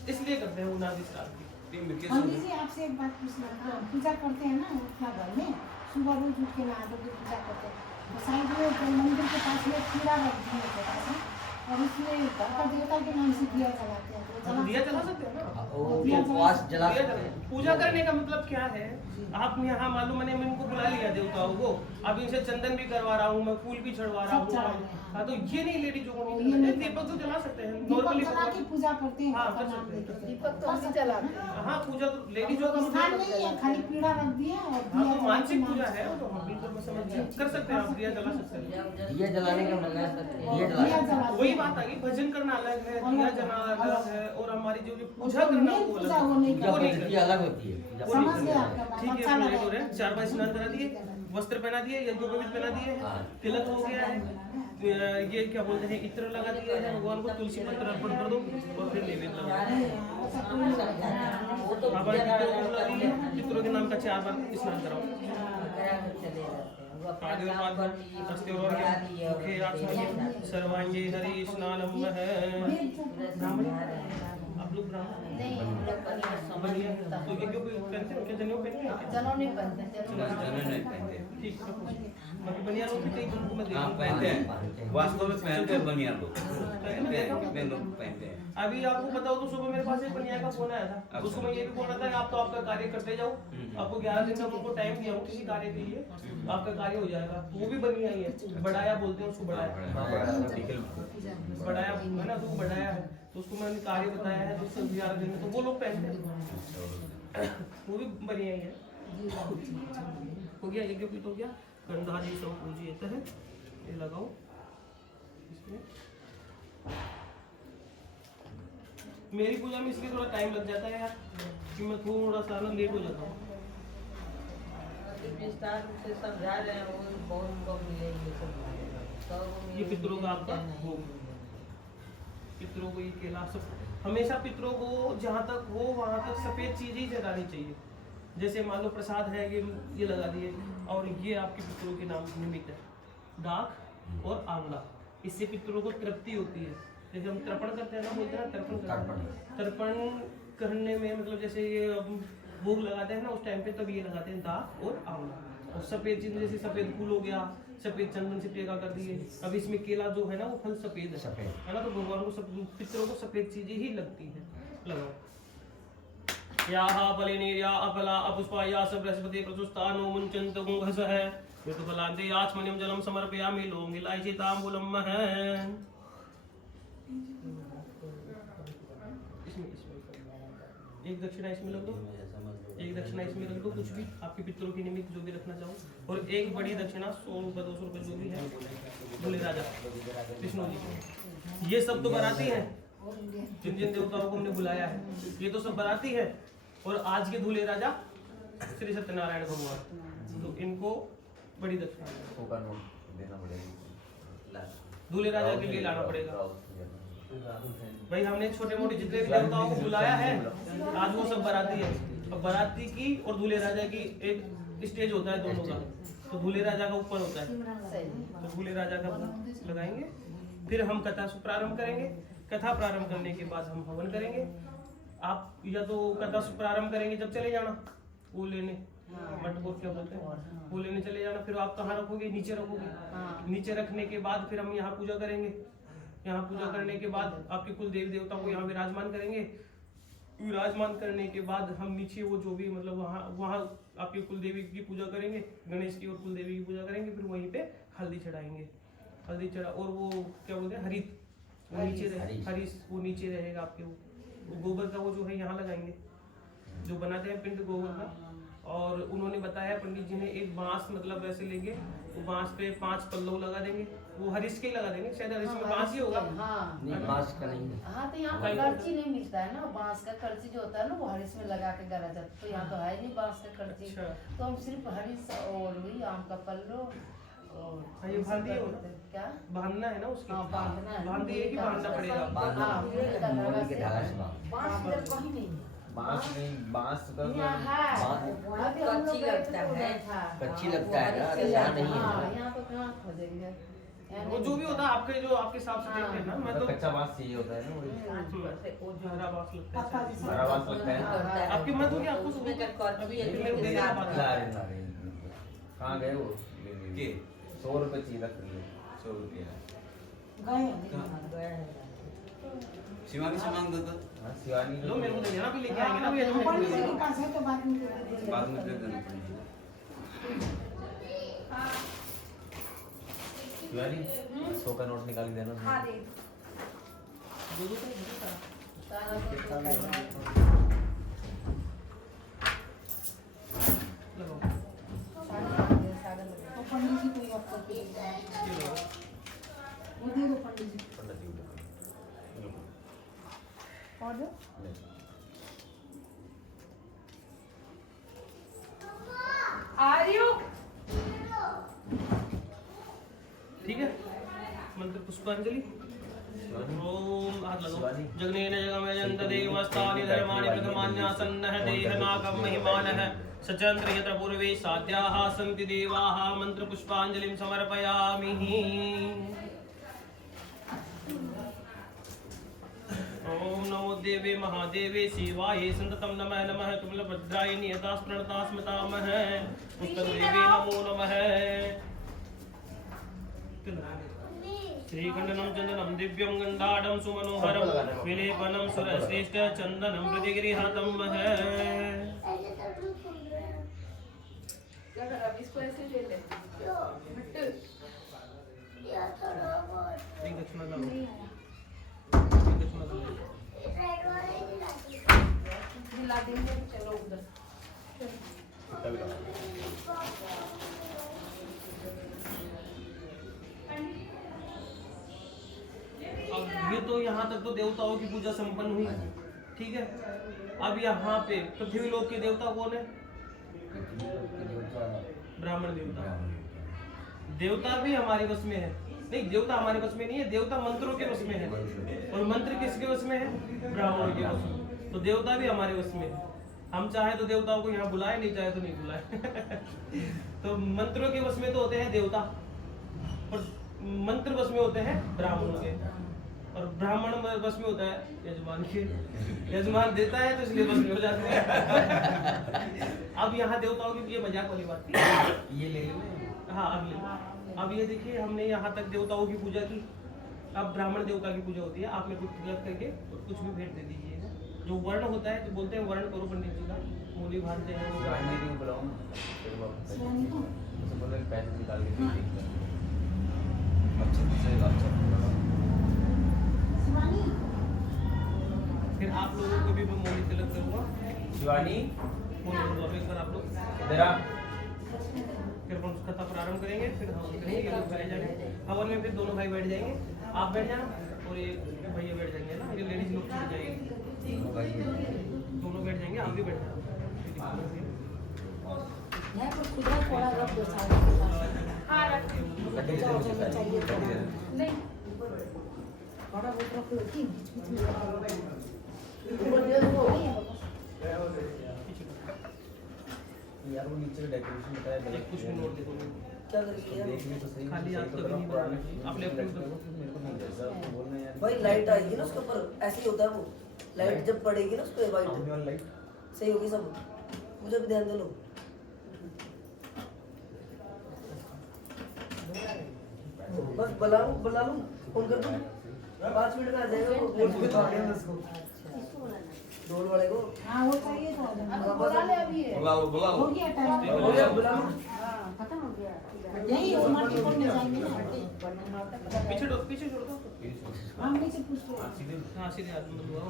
इसलिए करते हैं वो नांदी श्राद्ध की। पंडित जी आपसे एक बात पूछना था, पूजा करते हैं ना अपना घर में, सुबह रोज उठ के नहा धो के पूजा करते हैं, तो साइड में मंदिर के पास में कीड़ा रख दिए छोटा सा, और उसमें घर का देवता के नाम से दिया जलाते हैं। तो दिया जला सकते हैं ना, उपवास जला सकते हैं। पूजा करने का मतलब क्या है? आप यहाँ मालूम मैंने इनको बुला लिया देवताओं को, अब इनसे चंदन भी करवा रहा हूँ मैं, फूल भी चढ़वा रहा हूँ। हाँ, तो ये नहीं लेडीजों को नहीं करना है, दीपक तो जला सकते हैं नॉर्मली, जला के पूजा करते हैं। हाँ, कर सकते हैं। दीपक तो हम जलाते हैं। हाँ, पूजा तो लेडीजों का स्थान नहीं है, खाली पीड़ा रख दिए और हाँ, तो मानसिक पूजा है वो तो हम बिल्कुल मैं समझ गया, कर सकते हैं आप, दिया जला सकते हैं। दिया जलाने का मतलब दिया दिया जला जला वही बात आ गई, भजन करना अलग है, दिया जलाना अलग है, और हमारी जो पूजा करना वो पूजा अलग वो है। नहीं पूजा वो नहीं पद्धति अलग होती है। समझ गया आपका बात, ठीक है, अच्छा पूरे लगा। हो रहे हैं, 4 बार स्नान करा दिए, वस्त्र पहना दिए, यज्ञोपवीत पहना दिए, तिलक हो गया है, ये क्या बोलते हैं इत्र लगा दिया है, भगवान को तुलसी पत्र अर्पण कर दो और फिर नैवेद्य लगाओ। वो तो अब पितरों को बुला लिए, पितरों के नाम का 4 बार स्नान कराओ। चले जाते हैं, वो अपना आगे काम बाद कर लिए, अस्ते वो और बुला लिए, और मुखे चले आचमनीय जाते हैं। सर्वांगे हरि स्नानम है। ब्राह्मण आप लोग ब्राह्मण नहीं, हम लोग बनिया समझ बनिया, नहीं होता। तो ये क्यों पहनते हैं? क्या जनेऊ पहनते हैं? जनों नहीं पहनते, जनों जनेऊ नहीं पहनते। ठीक है, बाकी बनिया लोग भी कई तुमको मैं हाँ देखा पहनते हैं, वास्तव में पहनते हैं बनिया लोग, पहनते हैं, कितने लोग पहनते हैं। अभी आपको बताओ तो सुबह मेरे पास एक बनिया का फोन आया था, उसको मैं ये भी बोल रहा था कि आप तो आपका कार्य करते जाओ, आपको 11 दिन का उनको टाइम दिया हूँ किसी कार्य के लिए, आपका कार्य हो जाएगा। वो भी बनिया ही है, बढ़ाया बोलते हैं उसको, बढ़ाया ठीक है। बढ़ाया है ना, तो वो बढ़ाया है, तो उसको मैंने कार्य बताया है, तो 11 दिन में तो वो लोग पहनते हैं, वो भी बढ़िया ही है। हो गया यज्ञ पीठ हो गया, गंधादि सब पूजित है, ये लगाओ इसमें। मेरी पूजा में इसलिए थोड़ा टाइम लग जाता है यार, कि मैं थोड़ा सा ना लेट हो जाता हूँ। विस्तार रूप से समझा रहे हैं, वो बहुत कम मिलेंगे सब। ये पितरों का आपका भोग, पितरों को ये केला सब, हमेशा पितरों को जहाँ तक हो वहाँ तक सफेद चीज ही चढ़ानी चाहिए। जैसे मान लो प्रसाद है, ये लगा दिए, और ये आपके पितरों के नाम निमित्त है, दाख और आंवला, इससे पितरों को तृप्ति होती है। जैसे हम तर्पण करते हैं ना, बोलते हैं ना तर्पण करना, तर्पण करने में मतलब जैसे ये भोग लगाते हैं ना उस टाइम पे, तब ये लगाते हैं दाख और आंवला। और सफेद चीज जैसे सफेद फूल हो गया, सफेद चंदन से टीका कर दिए। अब इसमें केला जो है ना वो फल सफेद है ना, तो भगवान को पितरों को सफेद चीजें ही लगती है। लगाओ। याः फलिनीर्या अफला अपुष्पाया स बृहस्पति प्रसुस्तानो मुञ्चन्त गुंघसः ऋतुफलान्ते आचमनीयं जलं समर्पयामि लोंग इलायची ताम्बूलम् एक दक्षिणा इसमें रख दो, एक दक्षिणा इसमें रख दो, कुछ भी आपके पितरों के निमित्त जो भी रखना चाहो। और एक बड़ी दक्षिणा 100 रुपए 200 रुपए जो भी है दूल्हे राजा विष्णु जी को। ये सब तो बाराती हैं, जिन जिन देवताओं को हमने बुलाया है ये तो सब बाराती है। और आज के दूल्हे राजा श्री सत्यनारायण भगवान, तो इनको बड़ी दक्षिणा का नोट देना पड़ेगा, दूल्हे राजा के लिए लाना पड़ेगा। भाई हमने छोटे मोटे जितने भी देवताओं को बुलाया है आज वो सब बाराती है। अब बाराती की और दूल्हे राजा की एक स्टेज होता है दोनों का, तो दूल्हे राजा का ऊपर होता है, तो दूल्हे राजा का लगाएंगे। फिर हम कथा प्रारंभ करेंगे। कथा प्रारंभ करने के बाद हम हवन करेंगे। आप या तो कथा प्रारंभ करेंगे जब चले जाना वो लेने, मटकोर क्या बोलते हैं, वो लेने चले जाना। फिर आप कहाँ रखोगे? नीचे रखोगे। नीचे रखने के बाद फिर हम यहाँ पूजा करेंगे। यहाँ पूजा करने के बाद आपके कुल देवी देवता को यहाँ विराजमान करेंगे। विराजमान करने के बाद हम नीचे वो जो भी मतलब वहाँ आपके कुल देवी की पूजा करेंगे, गणेश की और कुल देवी की पूजा करेंगे। फिर वहीं पे हल्दी चढ़ाएंगे। हल्दी चढ़ा और वो क्या बोलते हैं हरित, वो नीचे हरीश वो नीचे रहेगा आपके। वो गोबर का वो जो है यहाँ लगाएंगे, जो बनाते हैं पिंड गोबर का। और उन्होंने बताया पंडित जी ने एक बांस मतलब ऐसे लेंगे, वो बांस पे 5 पल्लव लगा देंगे। वो हरीश के ही लगा देंगे, शायद हरीश में बांस ही होगा। हाँ बांस का नहीं। हाँ, तो यहाँ पर करची नहीं मिलता है ना, बांस का करची जो होता है ना वो हरीश में लगा के गला जाता है। तो यहाँ तो है नहीं बांस का करची। अच्छा। तो हम सिर्फ हरीश और वही आम का पल्लो और ये बांधी है ना? क्या बांधना है ना उसके? हाँ, बांधना है। बांधी है कि बांधना पड़ेगा? हाँ, मूली के ढाला से बांस इधर कहीं नहीं है। बांस नहीं, बांस का यहाँ है। अभी हम लोग गए थे तो उधर था। कच्ची लगता है ना, हरीश यहाँ नहीं है। हाँ, यहाँ तो कहाँ खोजेंगे। वो जो भी होता है आपके जो आपके हिसाब से देख लेना। मैं तो कच्चा बांस चाहिए होता है ना, वही हरा बांस लगता है। हरा बांस लगता है ना। आपकी मैं दूंगी आपको उसमें का करची अभी है, एक मिनट उसके देने साथ बाद। ला रहे कहाँ गए वो? के 100 रुपए चाहिए रख लिए। 100 रुपया गए हैं। शिवानी से मांग दो तो हाँ, शिवानी लो मेरे को दे देना, अभी लेके आएंगे ना भैया। पंडित जी के पास है तो बाद में दे देंगे। बाद में दे देना पड़ेगा। शिवानी 100 का नोट निकाल के देना। सारा कुछ करना है। लगाओ। सारा लोग तो पंडित जी को वक्त करके दे देंगे। ये लो। वो दे दो पंडित जी। पंडित जी को दे। और दो। ठीक है, मंत्र पुष्पांजलि। ओम हाथ लगाओ। जगनेन जगमयंत देवस्तानि धर्माणि प्रथमान्यासन्नः देहनाकं महिमानः सचन्द्र यत्र पूर्वे साध्याः सन्ति देवाः मंत्र पुष्पांजलिं समर्पयामि। ओम नमो देवे महादेवे शिवाय संततं नमः नमः तुल्यभद्राय नियता स्मृता स्मतामः पुष्पदेवे नमो नमः। श्रीखंडनं चंदनं दिव्यं गंधाढं सुमनोहरं विलेपनं सुरश्रेष्ठ चंदनं प्रतिगृहातं महः। इसको ऐसे ले ले। एक दक्षिणा दो। एक दक्षिणा दो। दिला देंगे तो चलो उधर। अब ये तो यहाँ तक तो देवताओं की पूजा संपन्न हुई, ठीक है। अब यहाँ पे पृथ्वी लोक के देवता कौन है? ब्राह्मण देवता। देवता भी हमारे वश में है। नहीं, देवता हमारे वश में नहीं है, देवता मंत्रों के वश में है। और मंत्र किसके वश में है? ब्राह्मणों के वश में। तो देवता भी हमारे वश में है। हम चाहे तो देवताओं को यहाँ बुलाए, नहीं चाहे तो नहीं बुलाए। तो मंत्रों के वश में तो होते हैं देवता, और मंत्र वश में होते हैं ब्राह्मणों के। और ब्राह्मण बस में होता है यजमान के, यजमान देता है तो इसलिए बस में हो जाते हैं। अब यहाँ देवताओं की ये मजाक वाली बात थी, ये ले लेना। हाँ अब ले लो। अब ये देखिए हमने यहाँ तक देवताओं की पूजा की, अब ब्राह्मण देवता की पूजा होती है। आप मेरे को पूजा करके कुछ भी भेंट दे दीजिएगा। जो वर्ण होता है, जो बोलते हैं वर्ण करो पंडित जी का, मूली भात जो है वो शिवानी दीदी को बुलाओ ना, फिर वापस शिवानी को? उसे बोलो कि पैसे निकाल के दे देंगे। अच्छा से अच्छा। शिवानी फिर आप लोगों को भी मैं मूली तिलक करूँगा। शिवानी मूली दुआ एक बार आप लोग इधर आ। फिर हम कथा प्रारंभ करेंगे, फिर हवन करेंगे, ये लोग बैठ जाएंगे हवन में। फिर दोनों भाई बैठ जाएंगे, आप बैठ जाना और ये भैया बैठ जाएंगे ना, ये लेडीज लोग छूट जाएंगे, दोनों बैठ जाएंगे, आप भी बैठ जाना। यहाँ पर खुदा थोड़ा रख दो साइड में। हाँ रख कटी दे मुझे चाहिए कटी दे। नहीं थोड़ा बहुत रख लो कि बीच में यार वो नीचे डेकोरेशन बताया एक कुछ भी नोट देखो, क्या करेंगे देखने तो सही खाली आप तो कभी नहीं पुराने बनाना। आप लेफ्ट में मेरे को नहीं जैसा आपको बोलना है यार। भाई लाइट आएगी ना उसके ऊपर, ऐसे ही होता है वो, लाइट जब पड़ेगी ना उस पे सामने वाइट वाला लाइट सही होगी सब। मुझे भी ध्यान दे लो। बस बुला लूं फोन कर दूं, 5 मिनट में आ जाएगा वो। बोल के खा गया उसको ढोल वाले को। हाँ वो चाहिए था अब बुला ले अभी है। बुलाओ हो बुलाओ। गया टाइम, हो गया बुला लूं। खत्म हो गया। नहीं वो माटी कोड़ने जाएंगे ना, पीछे छोड़ दो। हम नीचे पूछ रहे हाँ हैं। सीधे हाँ सीधे आदमी में दुआ।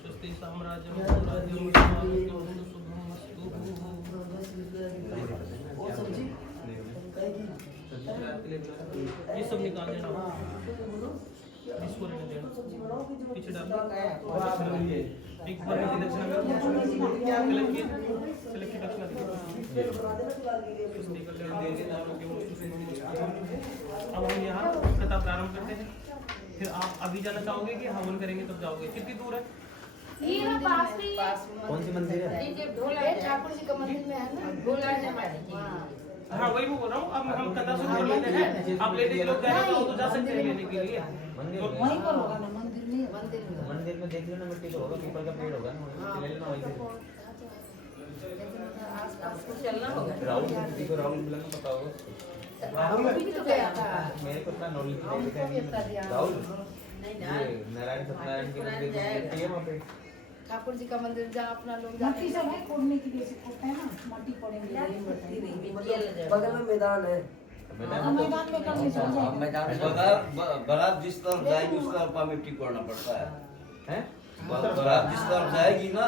स्वस्ति साम्राज्यम साम्राज्यम साम्राज्यम शुभम मस्तु। और सब्जी ये सब निकाल देना, इसको रहने देना, सब्जी बनाओ कि पीछे डाल दो। एक बार की दक्षिणा कलेक्ट की दक्षिणा दीजिए। अब हम यहाँ कथा प्रारंभ करते हैं। फिर आप अभी जाना चाहोगे कि हवन करेंगे तब जाओगे? कितनी दूर है? ये ना पास में ही है। कौन सी मंदिर है? नीचे ढोला ये ठाकुर जी का मंदिर में है ना। ढोला है हमारे जी। हाँ वही मैं बोल रहा हूँ। अब हम कथा शुरू कर लेते हैं। आप लेडीज लोग जाना चाहो तो जा सकते हैं लेने के लिए। मंदिर तो में? वहीं पर होगा ना मंदिर में? मंदिर में। मंदिर में देख लेना, मिट्टी का होगा, पीपल का पेड़ होगा ना, वहीं पे ले लेना वहीं से। आपको चलना होगा। राहुल दीदी को राहुल बुलाना पता होगा। हम भी तो गया था। मेरे को इतना नॉलेज नहीं है। राहुल नहीं ना ये नारायण सत्यनारायण के मंदिर में मिट्टी है वहाँ पे। ठाकुर जी का मंदिर जहाँ अपना लोग मट्टी सब है कोड़ने के लिए, से कोड़ते हैं ना, मट्टी कोड़ेंगे। बगल में मैदान है। हाँ, मैदान में कर लीजिए, हो जाएगा। बारात जिस तरफ जाएगी उस तरफ का मिट्टी कोड़ना पड़ता है। हैं? बारात जिस तरफ जाएगी ना,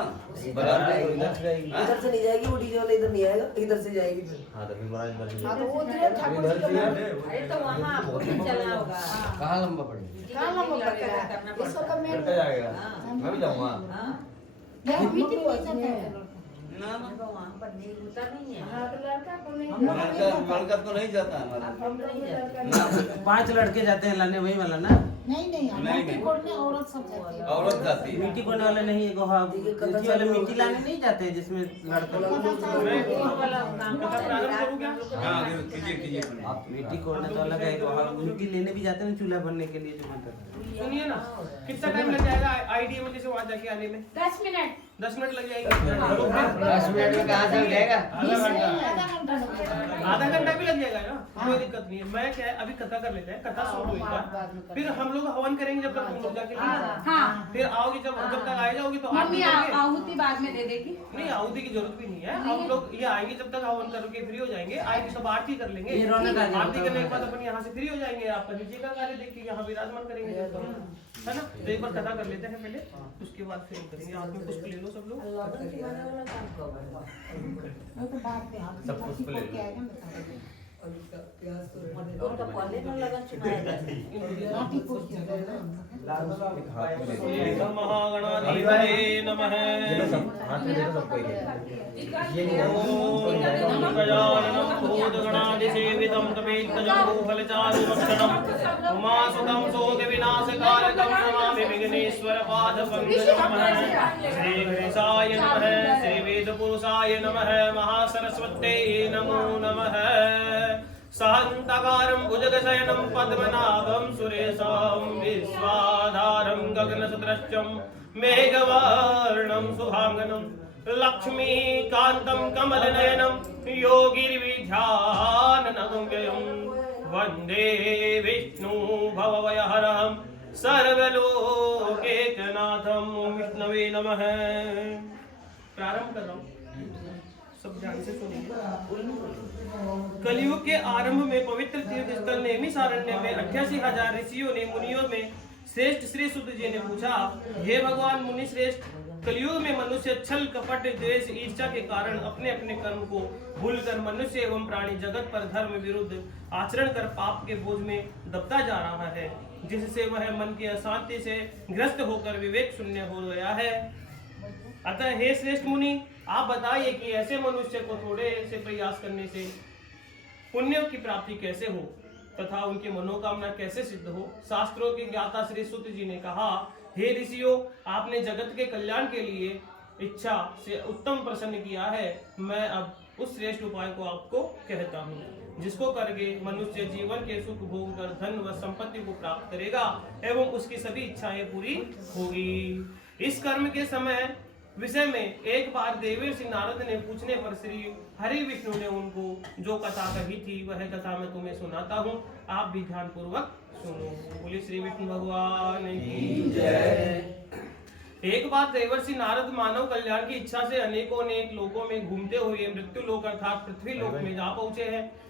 बारात तो इधर से जाएगी। इधर से नहीं जाएगी वो, डीजे वाले इधर नहीं आएगा, इधर से जाएगी फिर। हाँ तो फिर बड़ा इधर से हाँ तो वो जो है ठाकुर जी का मंदिर। अरे तो वहाँ आपको भी चलना होगा। कहाँ लंबा पड़ेगा? कहाँ लंबा पड़ेगा? करना इस पड़ता वक्त इधर मैं पे जाएगा। हाँ। मैं भी जाऊँगा। हाँ नहीं, भीतर नहीं जाता है। ना ना, तो वहाँ पर नहीं होता नहीं है। हाँ तो लड़का को नहीं हम लोग जाता। लड़का तो नहीं जाता हमारा। हम लोग को लड़का ना, नहीं 5 लड़के जाते हैं लाने, वही वाला ना? नहीं नहीं, हम नहीं, मट्टी नहीं। कोड़ने औरत सब जाती है। औरत जाती है। मिट्टी कोड़ने वाले नहीं, एगो हाँ मिट्टी वाले मिट्टी लाने नहीं जाते जिसमें लड़का। वाला काम कथा प्रारंभ करूँ क्या? हाँ कीजिए कीजिए। आप मिट्टी कोड़ने तो अलग है, एगो हाँ मिट्टी लेने भी जाते हैं चूल्हा भरने के लिए जो बनता है। सुनिए ना, कितना टाइम लग जाएगा आईडीए में से वहाँ जाके आने में? 10 मिनट 10 मिनट लग जाएंगे। 10 मिनट में कहाँ से हो जाएगा? आधा घंटा। आधा घंटा लग जाएगा। आधा घंटा भी लग जाएगा ना, कोई दिक्कत नहीं है। मैं क्या है, अभी कथा कर लेते हैं, कथा शुरू हुई था, फिर हम लोग हवन करेंगे जब तक तुम लोग जाके नहीं। हाँ फिर आओगे जब तक आ जाओगे तो आप मम्मी निकलोगे। आहुति बाद में दे देगी। नहीं आहुति की जरूरत भी नहीं है। हम लोग ये आएंगे जब तक हवन करके फ्री हो जाएंगे, आएंगे सब आरती कर लेंगे। ये रौनक आ जाएगा। आरती करने के बाद अपन यहाँ से फ्री हो जाएंगे, आपका नीचे का कार्य देख के यहाँ विराजमान करेंगे, है ना? तो एक बार कथा कर लेते हैं पहले, उसके बाद फिर करेंगे। हाथ में पुष्प ले लो सब लोग। वो तो बात पे हाथ सब कुछ पे ले लो। के आएगा ना। और तो पहले न लगा चुनाया जाता। माटी कोड़ के महागणाधिपतये नमः। ये लो सब, हाथ में दे दो सबको ये नहीं ओम गजाननं भूतगणाधिसेवितं तमेतजम्बूफलचारुभक्षणम् उमासुतं शोकविनाशकारकं नमामि विघ्नेश्वरपादपङ्कजं नमः। श्रीगणेशाय नमः, श्रीवेदपुरुषाय नमः, महासरस्वत्यै नमो नमः। सहन्तकारं भुजगशयनं पद्मनाभं सुरेशं विश्वाधारं गगनसदृशं मेघवर्णं शुभांगनं लक्ष्मीकान्तं कमलनयनं योगिर्विध्याननगम्यं वन्दे विष्णु भवभयहरं सर्वलोकैकनाथं। ओम विष्णवे नमः। प्रारंभ कर रहा हूँ, सब ध्यान से सुनिए। कलयुग के आरंभ में पवित्र तीर्थ स्थल नैमिषारण्य में 88,000 ऋषियों ने मुनियों में श्रेष्ठ श्री शुद्ध जी ने पूछा, हे भगवान मुनि श्रेष्ठ, कलयुग में मनुष्य छल कपट द्वेष ईर्ष्या के कारण अपने अपने कर्म को भूलकर मनुष्य एवं प्राणी जगत पर धर्म विरुद्ध आचरण कर पाप के बोझ में दबता जा रहा है, जिससे वह मन की अशांति से ग्रस्त होकर विवेक शून्य हो गया है। अतः हे श्रेष्ठ मुनि, आप बताइए कि ऐसे मनुष्य को थोड़े से प्रयास करने से पुण्य की प्राप्ति कैसे हो तथा उनकी मनोकामना कैसे सिद्ध हो। शास्त्रों के ज्ञाता श्री सुत जी ने कहा, हे ऋषियों, आपने जगत के कल्याण के लिए इच्छा से उत्तम प्रश्न किया है। मैं अब उस श्रेष्ठ उपाय को आपको कहता हूँ, जिसको करके मनुष्य जीवन के सुख भोग कर धन व संपत्ति को प्राप्त करेगा एवं उसकी सभी इच्छाएं पूरी होगी। इस कर्म के समय विषय में एक बार देवर्षि नारद ने पूछने पर श्री हरि विष्णु ने उनको जो कथा कही थी वह कथा मैं तुम्हें सुनाता हूँ, आप भी ध्यान पूर्वक सुनो। बोलिए श्री विष्णु भगवान की जय। एक बार देवर्षि नारद मानव कल्याण की इच्छा से अनेकों लोकों में घूमते हुए मृत्यु लोक अर्थात पृथ्वी लोक में जा पहुंचे हैं।